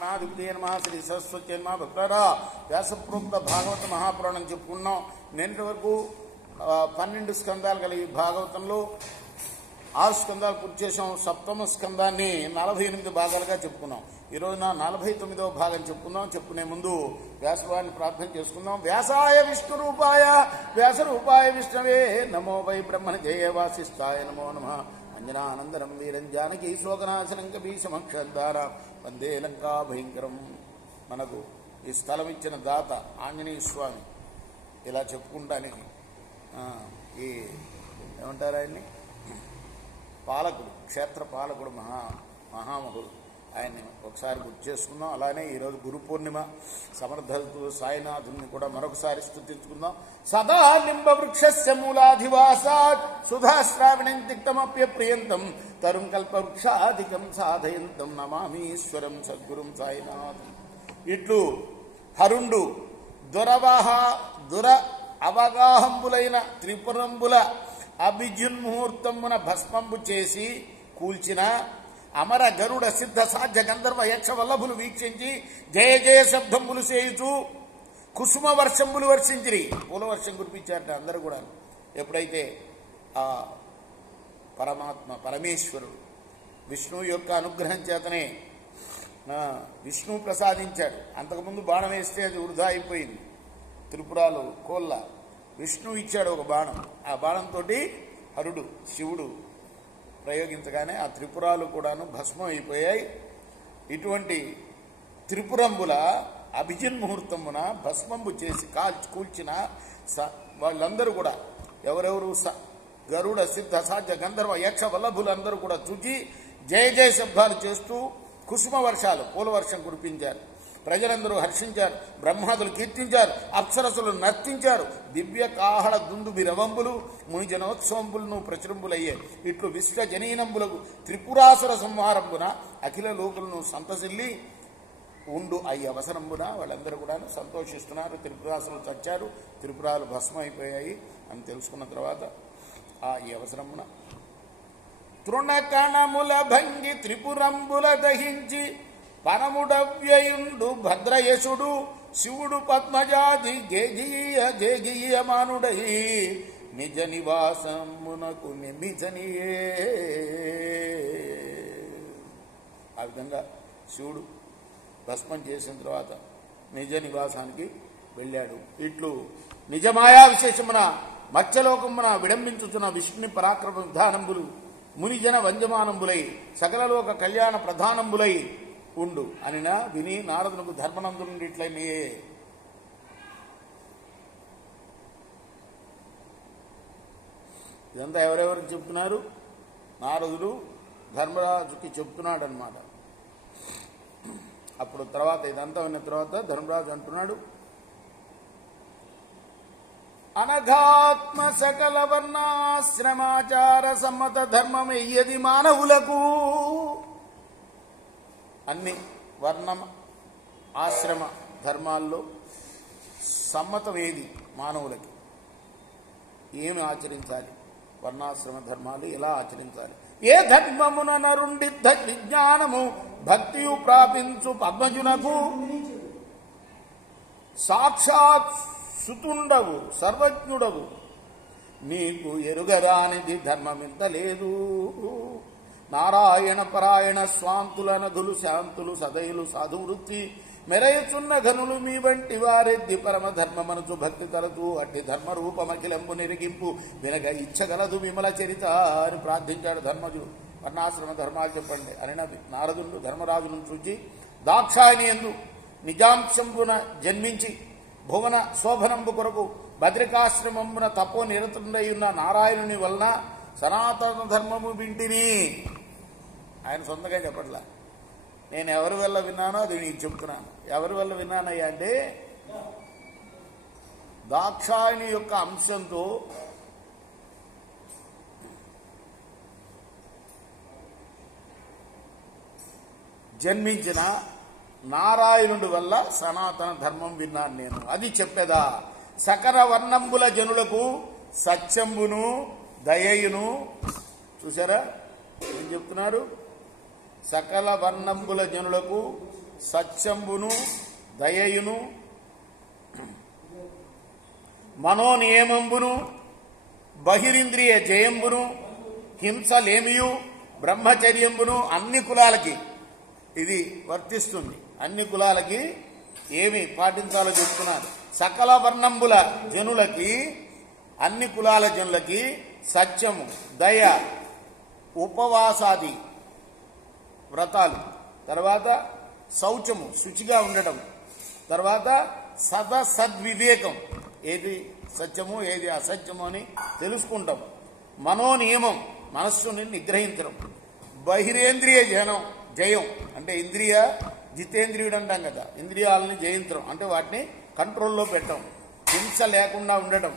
గణాధిపతి నమః శ్రీ సరస్వతి నమః భక్తులారా వ్యాసప్రోక్త భాగవత మహాపురాణం చెప్పుకున్నాం. నిన్నటి వరకు 12 స్కందాలు కలిగి భాగవతంలో 6 స్కందాలు పూర్తి చేసాం. సప్తమ స్కందాన్ని 48 భాగాలుగా చెప్పుకున్నాం. ఈరోజున 49వ భాగం చెప్పుకుందాం. చెప్పుకునే ముందు వ్యాసవారిని ప్రార్థన చేసుకుందాం. వ్యాసాయ విష్ణు రూపాయ వ్యాస రూపాయ విష్ణవే నమో వై బ్రహ్మణ జయ వాసిష్ఠాయ నమో నమః. అంజనానందనం వీరం జానకి శోకనాశనం కపీశమక్షద్వార వందే లంకా భయంకరం. మనకు ఈ స్థలం ఇచ్చిన దాత ఆంజనేయ స్వామి ఇలా చెప్పుకుంటానికి ఈ ఏమంటారు ఆయన్ని పాలకుడు, క్షేత్ర పాలకుడు, మహామహుడు. ఆయన్ని ఒకసారి గుర్తు చేసుకుందాం. అలానే ఈరోజు గురు పూర్ణిమ, సమర్థుడు సాయినాథుని కూడా మరొకసారి స్తుతించుకుందాం. సదా లింబ వృక్షస్య మూలాధివాసాత్ సుధాశ్రావణం తిక్తమప్య ప్రియంతం తరుం కల్ప వృక్షాధికం సాధయంతం నమామీశ్వరం సద్గురుం సాయినాథం. ఇట్లు హరుండు దుర అవగాహంబులైన త్రిపురంబుల అభిజున్ముహూర్తమున భస్మంబు చేసి కూల్చిన అమర గరుడ సిద్ధ సాధ్య గంధర్వ యక్ష వల్లభులు వీక్షించి జయ జయ శబ్దంబులు చేయుచు కుసుమ వర్షంబులు వర్షించిరి. పూల వర్షం కురిపించారట అందరూ కూడా. ఎప్పుడైతే ఆ పరమేశ్వరుడు విష్ణువు యొక్క అనుగ్రహం చేతనే విష్ణువు ప్రసాదించాడు. అంతకుముందు బాణం వేస్తే అది వృధా అయిపోయింది. త్రిపురాలు కోళ్ళ విష్ణువు ఇచ్చాడు ఒక బాణం. ఆ బాణంతో హరుడు శివుడు ప్రయోగించగానే ఆ త్రిపురాలు కూడాను భస్మం అయిపోయాయి. ఇటువంటి త్రిపురంబుల అభిజిన్ముహూర్తమున భస్మంబు చేసి కూల్చిన వాళ్ళందరూ కూడా ఎవరెవరు గరుడ సిద్ధ సాధ్య గంధర్వ యక్ష వల్లభులందరూ కూడా చూచి జయ జయ శబ్దాలు చేస్తూ కుసుమ వర్షాలు పూల వర్షం కురిపించారు. ప్రజలందరూ హర్షించారు, బ్రహ్మాదులు కీర్తించారు, అప్సరసులు నర్తించారు. దివ్య కాహళ దుందుబి రవంబులు మునిజనోత్సవంబులను ప్రచురంబులయ్యాయి. ఇట్లు విశ్వజనీనంబులకు త్రిపురాసుర సంహారంబున అఖిల లోకులను సంతసిల్లి ఉండు అయ్యి అవసరంబున వాళ్ళందరూ కూడా సంతోషిస్తున్నారు. త్రిపురాసులు చచ్చారు, త్రిపురాలు భస్మం అయిపోయాయి అని తెలుసుకున్న తర్వాత ఈ అవసరమున తృణకణముల భంగి త్రిపురంబుల దహించి పరముడవ్యయుండు భద్రయశుడు శివుడు పద్మజాది జేజీయమానుడై నిజ నివాసమునకు నిమిజనియే. ఆ విధంగా శివుడు భస్మం చేసిన తర్వాత నిజ నివాసానికి వెళ్ళాడు. ఇట్లు నిజమాయా విశేషమున మత్స్యలోకమున విడంబించుతున్న విష్ణుని పరాక్రమ విధానంబులు మునిజన వంజమానంబులై సకలలోక కళ్యాణ ప్రధానంబులై ఉండు అనినా విని నారదునకు ధర్మనందుని ఇట్లయినాయే. ఇదంతా ఎవరెవరికి చెప్తున్నారు? నారదుడు ధర్మరాజుకి చెప్తున్నాడు అన్నమాట. అప్పుడు తర్వాత ఇదంతా విన్న తర్వాత ధర్మరాజు అంటున్నాడు, అనఘాత్మ సకల వర్ణాశ్రమాచార సమ్మత ధర్మమెయ్యది మానవులకు. అన్ని వర్ణం ఆశ్రమ ధర్మాల్లో సమ్మతం ఏది మానవులకి, ఏమి ఆచరించాలి, వర్ణాశ్రమ ధర్మాలు ఎలా ఆచరించాలి, ఏ ధర్మమున నరుండి విజ్ఞానము భక్తియు ప్రాపించు పద్మజునకు సాక్షాత్ సుతుండవు సర్వజ్ఞుడవు నీకు ఎరుగరానిది ధర్మమింత లేదు. నారాయణ పరాయణ స్వాంతుల నదులు శాంతులు సదయులు సాధువృత్తి మెరయుచున్న ఘనులు మీ వంటి వారెద్ది పరమ ధర్మమనుచు భక్తి తరతు అట్టి ధర్మరూపమఖిలంబు నిరిగింపు వినగ ఇచ్చగలదు విమల చరిత అని ప్రార్థించాడు ధర్మజుడు. వర్ణాశ్రమ ధర్మాలు చెప్పండి అని నారదుడు ధర్మరాజును చూచి దాక్షాయని యందు నిజాంశంబున జన్మించి భువన శోభనంబు కొరకు బద్రికాశ్రమంబున తపో నిరతుండై ఉన్న నారాయణుని వలన సనాతన ధర్మము వింటిని. ఆయన సొంతగా చెప్పట్లా, నేను ఎవరి వల్ల విన్నానో అది నీకు చెప్తున్నాను. ఎవరి వల్ల విన్నానయ్యా అంటే దాక్షాయణి యొక్క అంశంతో జన్మించిన నారాయణుడి వల్ల సనాతన ధర్మం విన్నాను నేను. అది చెప్పేదా సకల వర్ణంబుల జనులకు సత్యంబును దయయును. చూసారా ఏం చెప్తున్నాడు? సకల వర్ణంబుల జనులకు సత్యంబును దయయును మనోనియమంబును బహిరింద్రియ జయంబును హింసలేమియు బ్రహ్మచర్యంబును అన్ని కులాలకి ఇది వర్తిస్తుంది. అన్ని కులాలకి ఏమి పాటించాలో చెప్తున్నారు. సకల వర్ణంబుల జనులకి, అన్ని కులాల జనులకి సత్యము, దయ, ఉపవాసాది వ్రతాలు, తర్వాత శౌచము శుచిగా ఉండటం, తర్వాత సద్వివేకం, ఏది సత్యము ఏది అసత్యము అని తెలుసుకుంటాం. మనోనియమం మనస్సుని నిగ్రహించడం, బహిరేంద్రియ జయం అంటే ఇంద్రియ జితేంద్రియుడు అంటాం కదా, ఇంద్రియాలని జయించడం అంటే వాటిని కంట్రోల్లో పెట్టడం, హింస లేకుండా ఉండటం.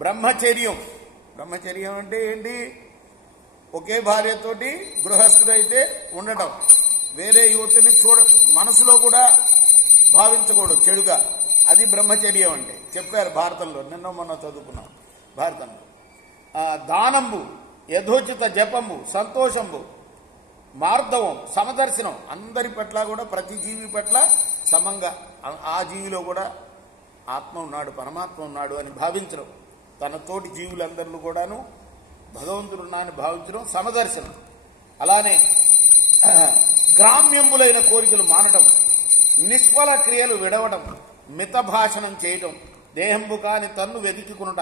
బ్రహ్మచర్యం అంటే ఏంటి? ఒకే భార్యతోటి గృహస్థుడైతే ఉండటం, వేరే యువతిని మనసులో కూడా భావించకూడదు చెడుగా, అది బ్రహ్మచర్యం అంటే చెప్పారు భారతంలో. నిన్న మొన్న చదువుకున్నాం భారతంలో. దానంబు, యథోచిత జపంబు, సంతోషంబు, మార్దవం, సమదర్శనం, అందరి పట్ల కూడా ప్రతి జీవి పట్ల సమంగా ఆ జీవిలో కూడా ఆత్మ ఉన్నాడు, పరమాత్మ ఉన్నాడు అని భావించడం, తన తోటి జీవులందరిలో కూడాను భగవంతుడు ఉన్నాడని భావించడం సమదర్శనం. అలానే గ్రామ్యంబులైన కోరికలు మానడం, నిష్ఫల క్రియలు విడవడం, మిత భాషణం చేయటం, దేహంబు కాని తన్ను వెతికికొనుట,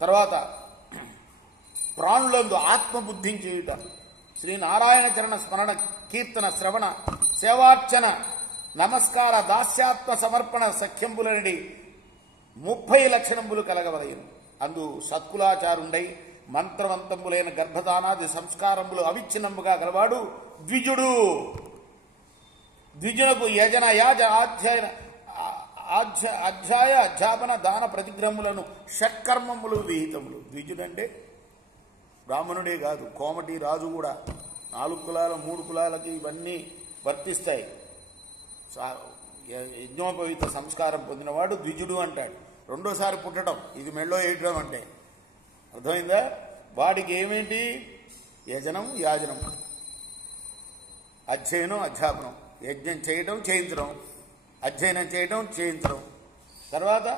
తర్వాత ప్రాణులందు ఆత్మబుద్ధిని చేయుట, శ్రీనారాయణ చరణ స్మరణ కీర్తన శ్రవణ సేవార్చన నమస్కార దాస్యాత్మ సమర్పణ సఖ్యంబులనడి 30 లక్షణంబులు కలగవలయను. అందు సత్కులాచారుండై మంత్రవంతంబులైన గర్భదానాది సంస్కారములు అవిచ్ఛిన్నంబుగా గలవాడు ద్విజుడు. ద్విజునకు యజన యాజ అధ్యాయ అధ్యాపన దాన ప్రతిగ్రహములను షట్కర్మములు విహితములు. ద్విజుడంటే బ్రాహ్మణుడే కాదు, కోమటి రాజు కూడా 4 కులాల 3 కులాలకి ఇవన్నీ వర్తిస్తాయి. యజ్ఞోపవీత సంస్కారం పొందినవాడు ద్విజుడు అంటాడు. రెండోసారి పుట్టడం, ఇది మెళ్ళో వేయడం అంటే అర్థమైందా? వాడికి ఏమేంటి? యజనం యాజనం, అధ్యయనం అధ్యాపనం, యజ్ఞం చేయడం చేయించడం, అధ్యయనం చేయడం చేయించడం, తర్వాత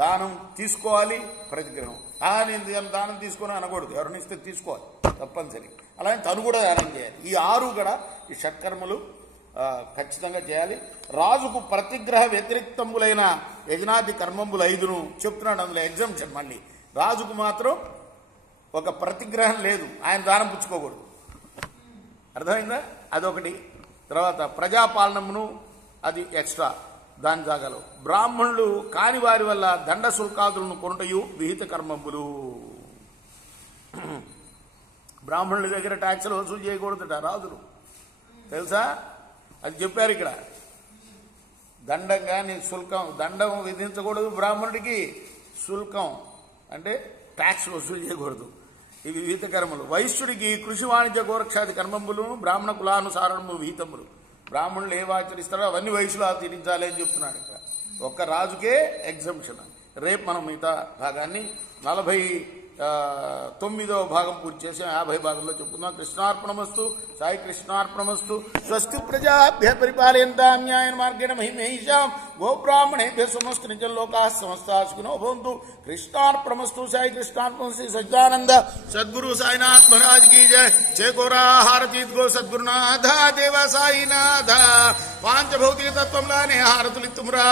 దానం తీసుకోవాలి, ప్రతిగ్రహం. నేను దానం తీసుకొని అనకూడదు, ఎవరిని ఇస్తే తీసుకోవాలి తప్పనిసరి. అలాగే తను కూడా దానం చేయాలి. ఈ 6 కూడా ఈ షట్కర్మలు ఖచ్చితంగా చేయాలి. రాజుకు ప్రతిగ్రహ వ్యతిరేక్తములైన యజ్ఞాది కర్మంబులు 5ను చెప్తున్నాడు. అందులో ఎగ్జంప్షన్. మళ్ళీ రాజుకు మాత్రం ఒక ప్రతిగ్రహం లేదు, ఆయన దానం పుచ్చుకోకూడదు. అర్థమైందా? అదొకటి. తర్వాత ప్రజాపాలనమును అది ఎక్స్ట్రా దాని జాగాలో. బ్రాహ్మణులు కాని వారి వల్ల దండ శుల్కాదులను కొనుటయు విహిత కర్మంబులు. బ్రాహ్మణుల దగ్గర ట్యాక్సులు వసూలు చేయకూడదట రాజులు, తెలుసా? అది చెప్పారు ఇక్కడ. దండంగా నేను శుల్కం, దండం విధించకూడదు బ్రాహ్మణుడికి, శుల్కం అంటే ట్యాక్స్ వసూలు చేయకూడదు. ఇవి విహిత కర్మలు. వైశ్యుడికి కృషి వాణిజ్య గోరక్షాది కర్మంబులను బ్రాహ్మణ కులానుసారము విహితములు. బ్రాహ్మణులు ఏవి ఆచరిస్తారో అవన్నీ వయసులో ఆచరించాలి అని చెప్తున్నాడు ఇక్కడ. ఒక్క రాజుకే ఎగ్జంప్షన్. రేపు మనం మిగతా భాగాన్ని 49వ భాగం పూర్తి చేసి 50 భాగంలో చెప్పుకుందాం. కృష్ణార్పణమస్తు. సాయి కృష్ణార్పణమస్తు. స్వస్తి ప్రజాభ్య పరిపాలయంతాం న్యాయేన మార్గేణ మహిమేషాం గోబ్రాహ్మణేభ్యः సమస్తు నిత్యం లోకాః సమస్తాః సుఖినో భవంతు. కృష్ణార్పణమస్తు. సాయి కృష్ణార్పణమస్తు. సజ్జానంద సద్గురు సాయినాథ్ మహారాజ్ की जय. जय गोरा हारती गो सद्गुरुनाथ देव साईनाथ. పాంచభౌతిక తత్వంలానే హారతులిత్తుమురా.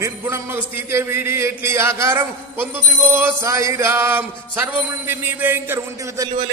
నిర్గుణం స్థితే వీడి ఎట్లి ఆకారం పొందుతివో సాయిరాం. సర్వముండి నీవే ఇంకరు ఉంటివి తల్లి వలె.